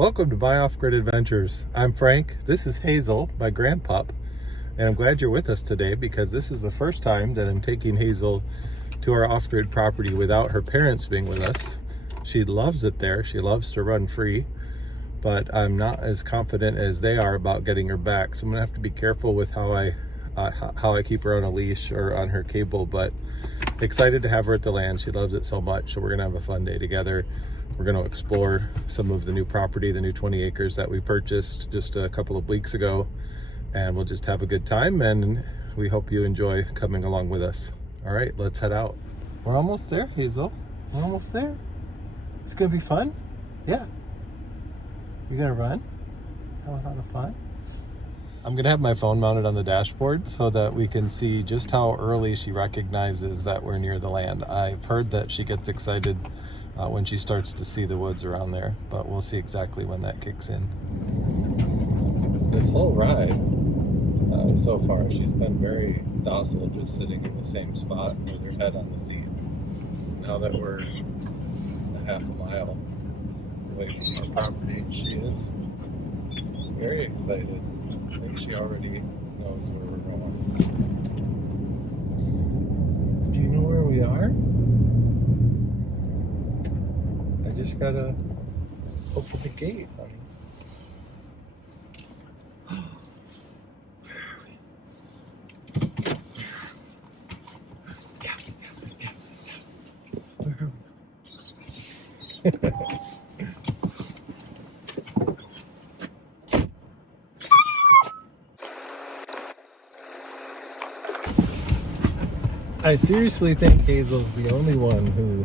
Welcome to My Off-Grid Adventures. I'm Frank. This is Hazel, my grandpup, and I'm glad you're with us today because this is the first time that I'm taking Hazel to our off-grid property without her parents being with us. She loves it there. She loves to run free, but I'm not as confident as they are about getting her back. So I'm gonna have to be careful with how I keep her on a leash or on her cable, but excited to have her at the land. She loves it so much, so we're gonna have a fun day together. We're going to explore some of the new property, the new 20 acres that we purchased just a couple of weeks ago, and we'll just have a good time, and we hope you enjoy coming along with us. All right, let's head out. We're almost there, Hazel. We're almost there. It's going to be fun. Yeah. You're going to run? Have a lot of fun. I'm going to have my phone mounted on the dashboard so that we can see just how early she recognizes that we're near the land. I've heard that she gets excited when she starts to see the woods around there, but we'll see exactly when that kicks in. This whole ride, so far, she's been very docile, just sitting in the same spot with her head on the seat. Now that we're a half a mile away from our property, she is very excited. I think she already knows where we're going. Do you know where we are? I just gotta open the gate, honey. Where are we? Yeah. Where are we? I seriously think Hazel's the only one who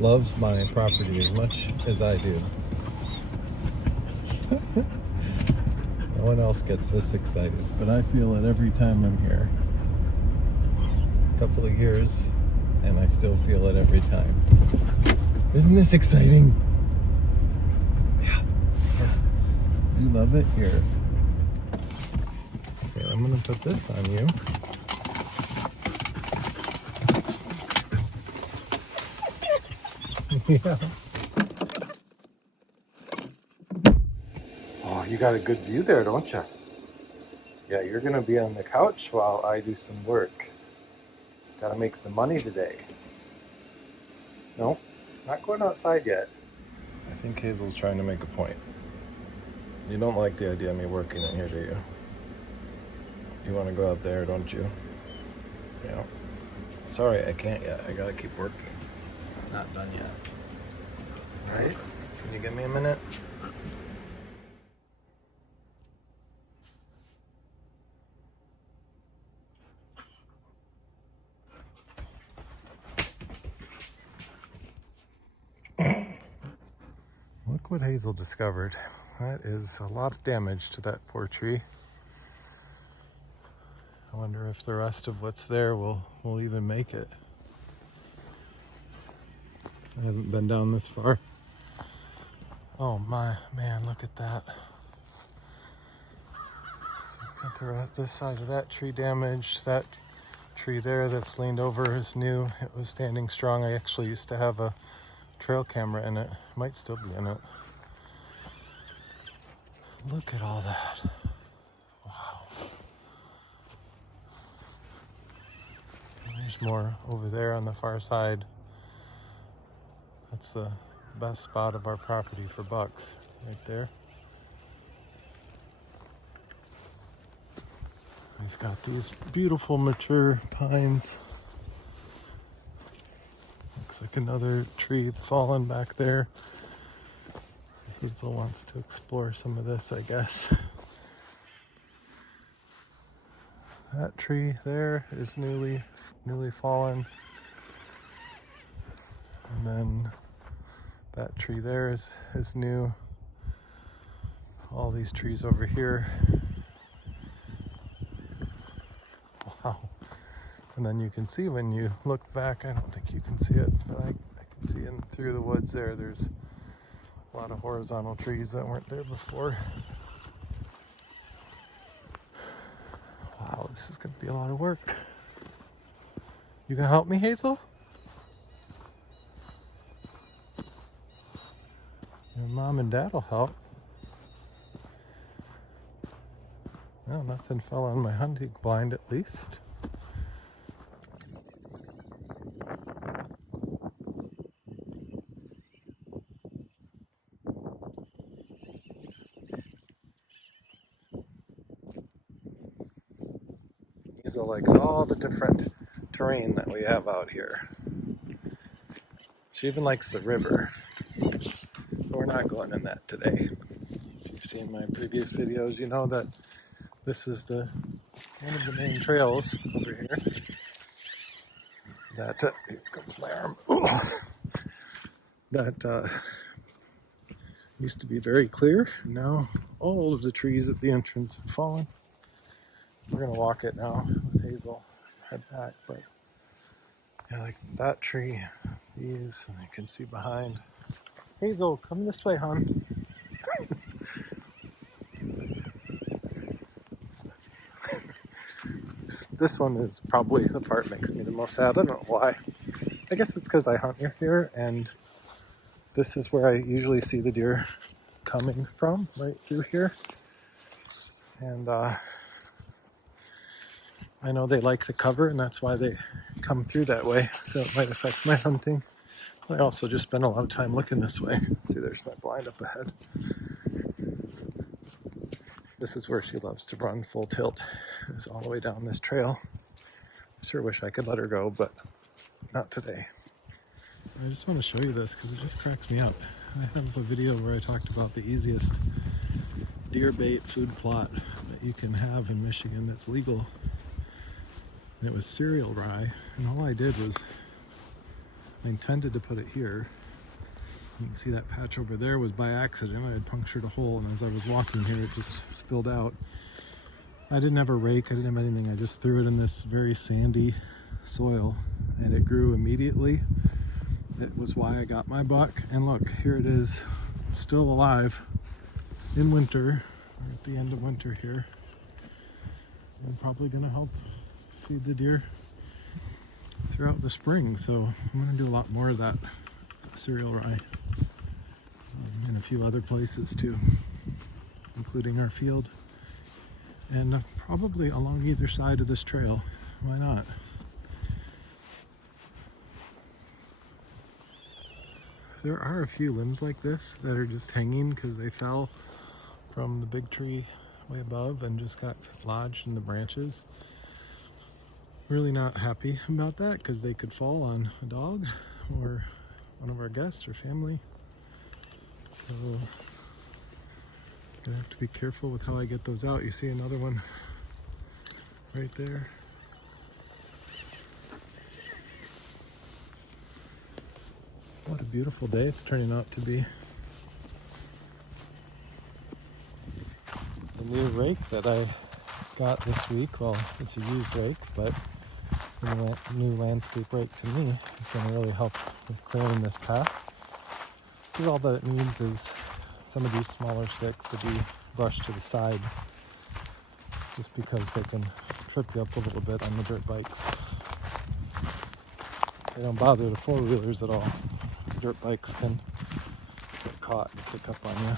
loves my property as much as I do. No one else gets this excited, but I feel it every time I'm here. A couple of years, and I still feel it every time. Isn't this exciting? Yeah. You love it here. Okay, I'm gonna put this on you. Yeah. Oh, you got a good view there, don't you? Yeah, you're gonna be on the couch while I do some work. Gotta make some money today. No, not going outside yet. I think Hazel's trying to make a point. You don't like the idea of me working in here, do you? You want to go out there, don't you? Yeah. Sorry, I can't yet. I gotta keep working. Not done yet. Right? Can you give me a minute? Look what Hazel discovered. That is a lot of damage to that poor tree. I wonder if the rest of what's there will even make it. I haven't been down this far. Oh my, man, look at that. So got this side of that tree damaged. That tree there that's leaned over is new. It was standing strong. I actually used to have a trail camera in it. Might still be in it. Look at all that. Wow. And there's more over there on the far side. That's the best spot of our property for bucks, right there. We've got these beautiful mature pines. Looks like another tree fallen back there. Hazel wants to explore some of this, I guess. That tree there is newly fallen. And then that tree there is new. All these trees over here. Wow. And then you can see when you look back, I don't think you can see it, but I can see in through the woods there's a lot of horizontal trees that weren't there before. Wow, this is going to be a lot of work. You gonna help me, Hazel? Your mom and dad will help. Well, nothing fell on my hunting blind at least. Hazel likes all the different terrain that we have out here. She even likes the river. But we're not going in that today. If you've seen my previous videos, you know that this is one of the main trails over here. That here comes my arm. Ooh. That used to be very clear. Now all of the trees at the entrance have fallen. We're gonna walk it now with Hazel. Head back, but yeah, like that tree, these, and you can see behind. Hazel, come this way, hon. This one is probably the part that makes me the most sad. I don't know why. I guess it's because I hunt near here, and this is where I usually see the deer coming from, right through here. And I know they like the cover, and that's why they come through that way, so it might affect my hunting. I also just spend a lot of time looking this way. See, there's my blind up ahead. This is where she loves to run full tilt, is all the way down this trail. I sure wish I could let her go, but not today. I just want to show you this because it just cracks me up. I have a video where I talked about the easiest deer bait food plot that you can have in Michigan that's legal. And it was cereal rye, and all I did was I intended to put it here. You can see that patch over there was by accident. I had punctured a hole, and as I was walking here, it just spilled out. I didn't have a rake, I didn't have anything. I just threw it in this very sandy soil, and it grew immediately. It was why I got my buck. And look, here it is, still alive in winter. We're at the end of winter here. I'm probably gonna help feed the deer throughout the spring, so I'm gonna do a lot more of that cereal rye in a few other places too, including our field, and probably along either side of this trail. Why not? There are a few limbs like this that are just hanging because they fell from the big tree way above and just got lodged in the branches. Really not happy about that because they could fall on a dog or one of our guests or family. So gonna have to be careful with how I get those out. You see another one right there. What a beautiful day it's turning out to be. The new rake that I got this week, well, it's a used rake, but the new landscape rake to me is going to really help with clearing this path. Because all that it needs is some of these smaller sticks to be brushed to the side, just because they can trip you up a little bit on the dirt bikes. They don't bother the four-wheelers at all. The dirt bikes can get caught and pick up on you.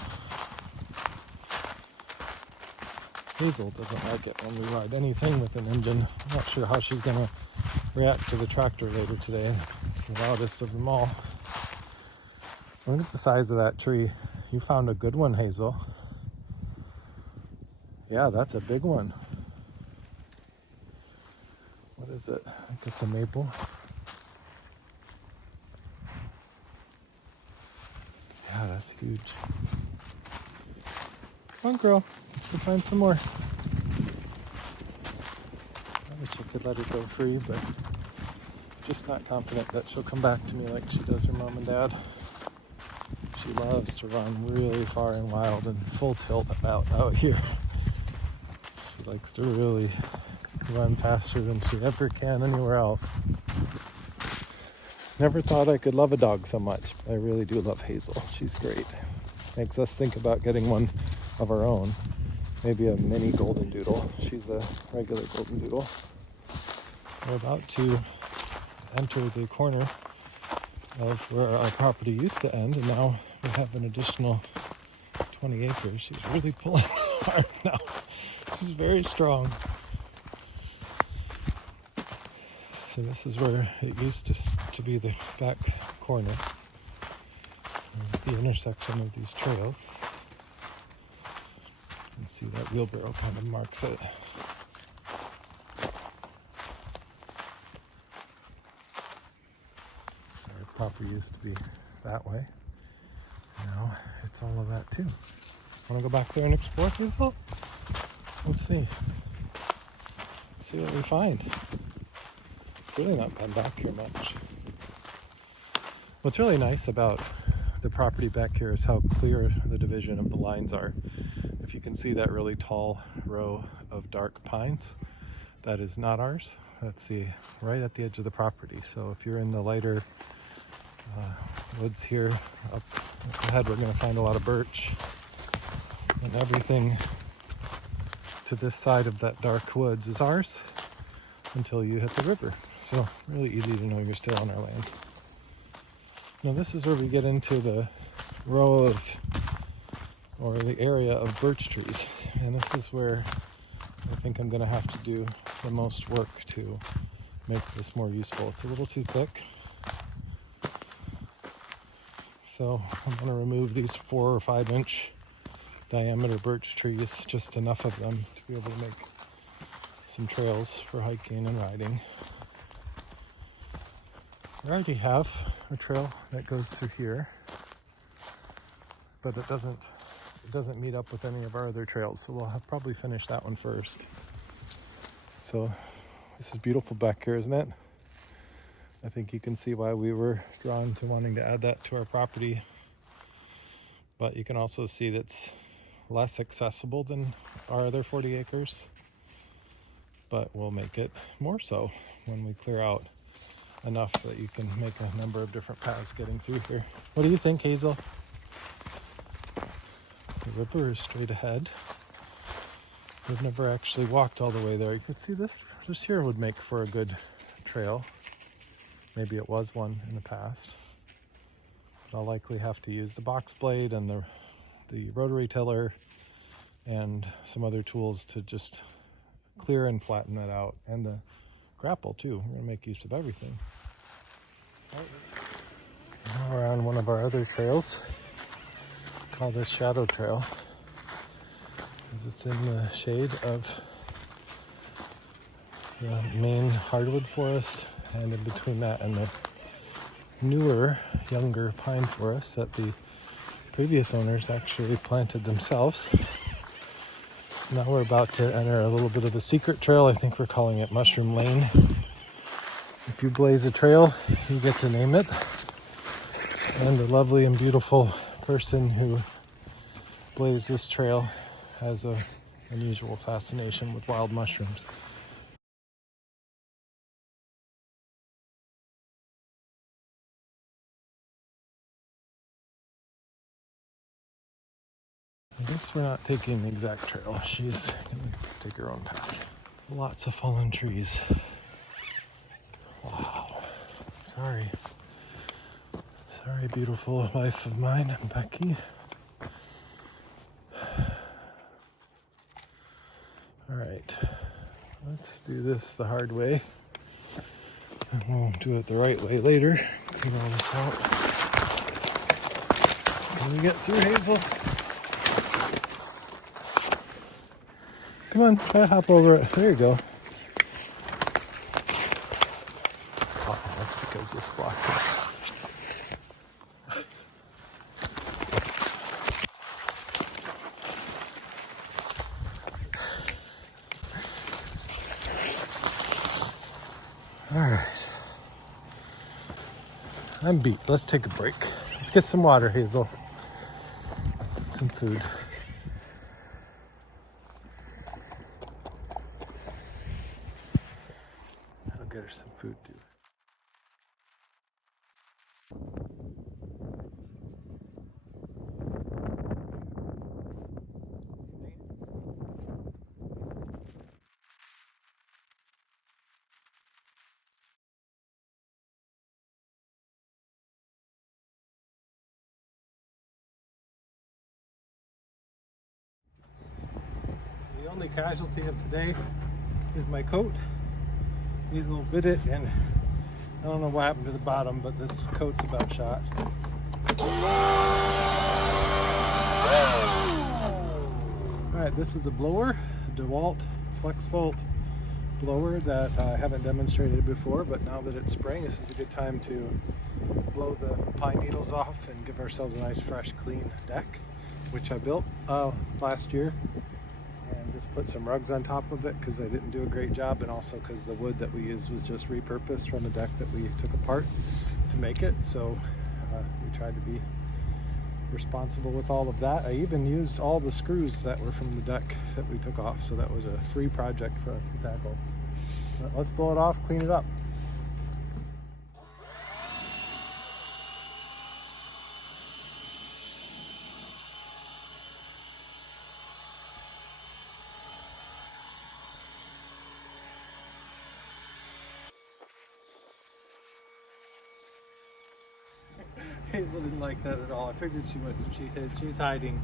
Hazel doesn't like it when we ride anything with an engine. I'm not sure how she's going to react to the tractor later today. It's the loudest of them all. Look at the size of that tree. You found a good one, Hazel. Yeah, that's a big one. What is it? I think it's a maple. Yeah, that's huge. Come on, girl. Let's go find some more. I wish I could let her go free, but I'm just not confident that she'll come back to me like she does her mom and dad. She loves to run really far and wild and full tilt out here. She likes to really run faster than she ever can anywhere else. Never thought I could love a dog so much. I really do love Hazel. She's great. Makes us think about getting one of our own. Maybe a mini Goldendoodle. She's a regular Goldendoodle. We're about to enter the corner of where our property used to end, and now we have an additional 20 acres. She's really pulling hard now. He's very strong. So this is where it used to be the back corner, the intersection of these trails. You can see that wheelbarrow kind of marks it. Our property used to be that way. Now it's all of that too. Want to go back there and explore, Hazel? Let's see. See what we find. It's really not been back here much. What's really nice about the property back here is how clear the division of the lines are. If you can see that really tall row of dark pines, that is not ours. That's right at the edge of the property. So if you're in the lighter woods here up ahead, we're going to find a lot of birch, and everything to this side of that dark woods is ours until you hit the river. So really easy to know you're still on our land. Now this is where we get into the row of, or the area of birch trees, and this is where I think I'm going to have to do the most work to make this more useful. It's a little too thick, so I'm going to remove these 4 or 5 inch diameter birch trees, just enough of them to be able to make some trails for hiking and riding. I already have a trail that goes through here, but it doesn't meet up with any of our other trails, so we'll probably finish that one first. So this is beautiful back here, isn't it? I think you can see why we were drawn to wanting to add that to our property, but you can also see that's less accessible than our other 40 acres, but we'll make it more so when we clear out enough that you can make a number of different paths getting through here. What do you think, Hazel? The river is straight ahead. We've never actually walked all the way there. You could see this here would make for a good trail. Maybe it was one in the past. But I'll likely have to use the box blade and the rotary tiller and some other tools to just clear and flatten that out, and the grapple too. We're going to make use of everything. Now we're on one of our other trails. Call this Shadow Trail, because it's in the shade of the main hardwood forest, and in between that and the newer, younger pine forest that the previous owners actually planted themselves. Now we're about to enter a little bit of a secret trail. I think we're calling it Mushroom Lane. If you blaze a trail, you get to name it. And the lovely and beautiful person who blazed this trail has an unusual fascination with wild mushrooms. I guess we're not taking the exact trail. She's going to take her own path. Lots of fallen trees. Wow. Sorry, beautiful wife of mine, Becky. All right, let's do this the hard way, and we'll do it the right way later. Clean all this out. Can we get through, Hazel? Come on, try to hop over it. There you go. Oh, that's because this block is. All right. I'm beat. Let's take a break. Let's get some water, Hazel. Some food. I'll get her some food too. only casualty of today is my coat. Hazel bit it, and I don't know what happened to the bottom, but this coat's about shot. Alright, this is a blower, a DeWalt Flex Volt blower that I haven't demonstrated before, but now that it's spring, this is a good time to blow the pine needles off and give ourselves a nice, fresh, clean deck, which I built last year, and just put some rugs on top of it because I didn't do a great job, and also because the wood that we used was just repurposed from a deck that we took apart to make it. So we tried to be responsible with all of that. I even used all the screws that were from the deck that we took off, so that was a free project for us to tackle. But let's blow it off, clean it up. Hazel didn't like that at all. I figured she wouldn't. She hid. She's hiding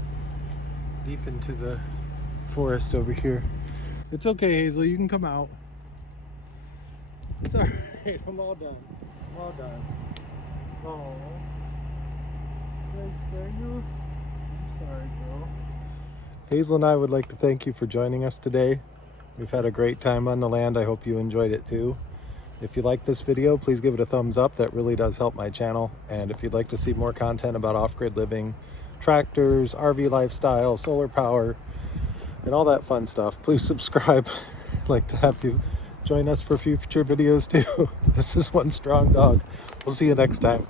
deep into the forest over here. It's okay, Hazel. You can come out. It's all right. I'm all done. I'm all done. Oh, did I scare you? I'm sorry, girl. Hazel and I would like to thank you for joining us today. We've had a great time on the land. I hope you enjoyed it too. If you like this video, please give it a thumbs up. That really does help my channel. And if you'd like to see more content about off-grid living, tractors, RV lifestyle, solar power, and all that fun stuff, please subscribe. I'd like to have you join us for future videos too. This is One Strong Dog. We'll see you next time.